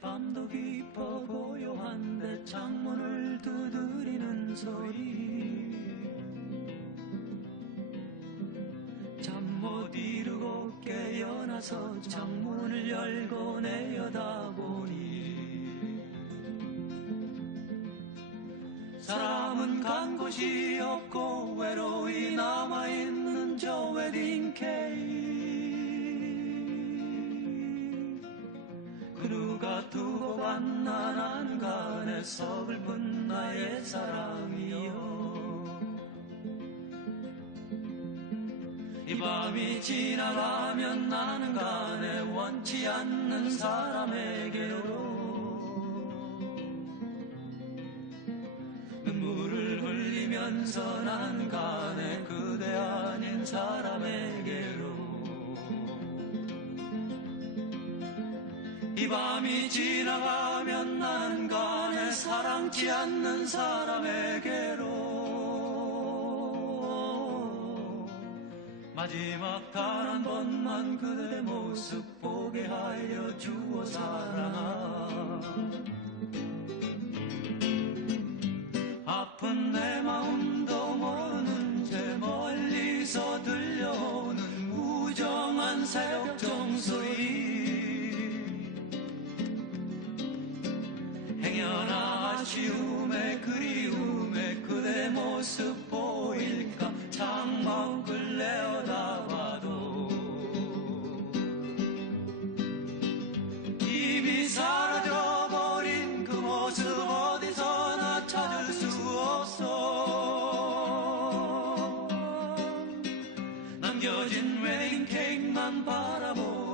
밤도 깊어 고요한데 창문을 두드리는 소리. 잠 못 이루고 깨어나서 창문을 열고 내려다보니. 사람은 간 곳이 없고 외로이 남아있는 저 웨딩 케 두고 나는 간에 서글픈 나의 사랑이여 이 밤이 지나가면 나는 간에 원치 않는 사람에게로 눈물을 흘리면서 난 간에 그대 아닌 사람에게 이 밤이 지나가면 난 간에 사랑치 않는 사람에게로. 마지막 단 한 번만 그대 모습 보게 하여 주어 사랑아. 아픈 내 마음도 모르는 채 멀리서 들려오는 우정한 새벽 아쉬움에 그리움에 그대 모습 보일까? 창밖을 내어다봐도 이미 사라져버린 그 모습 어디서나 찾을 수 없어? 남겨진 웨딩 케이크만 바라보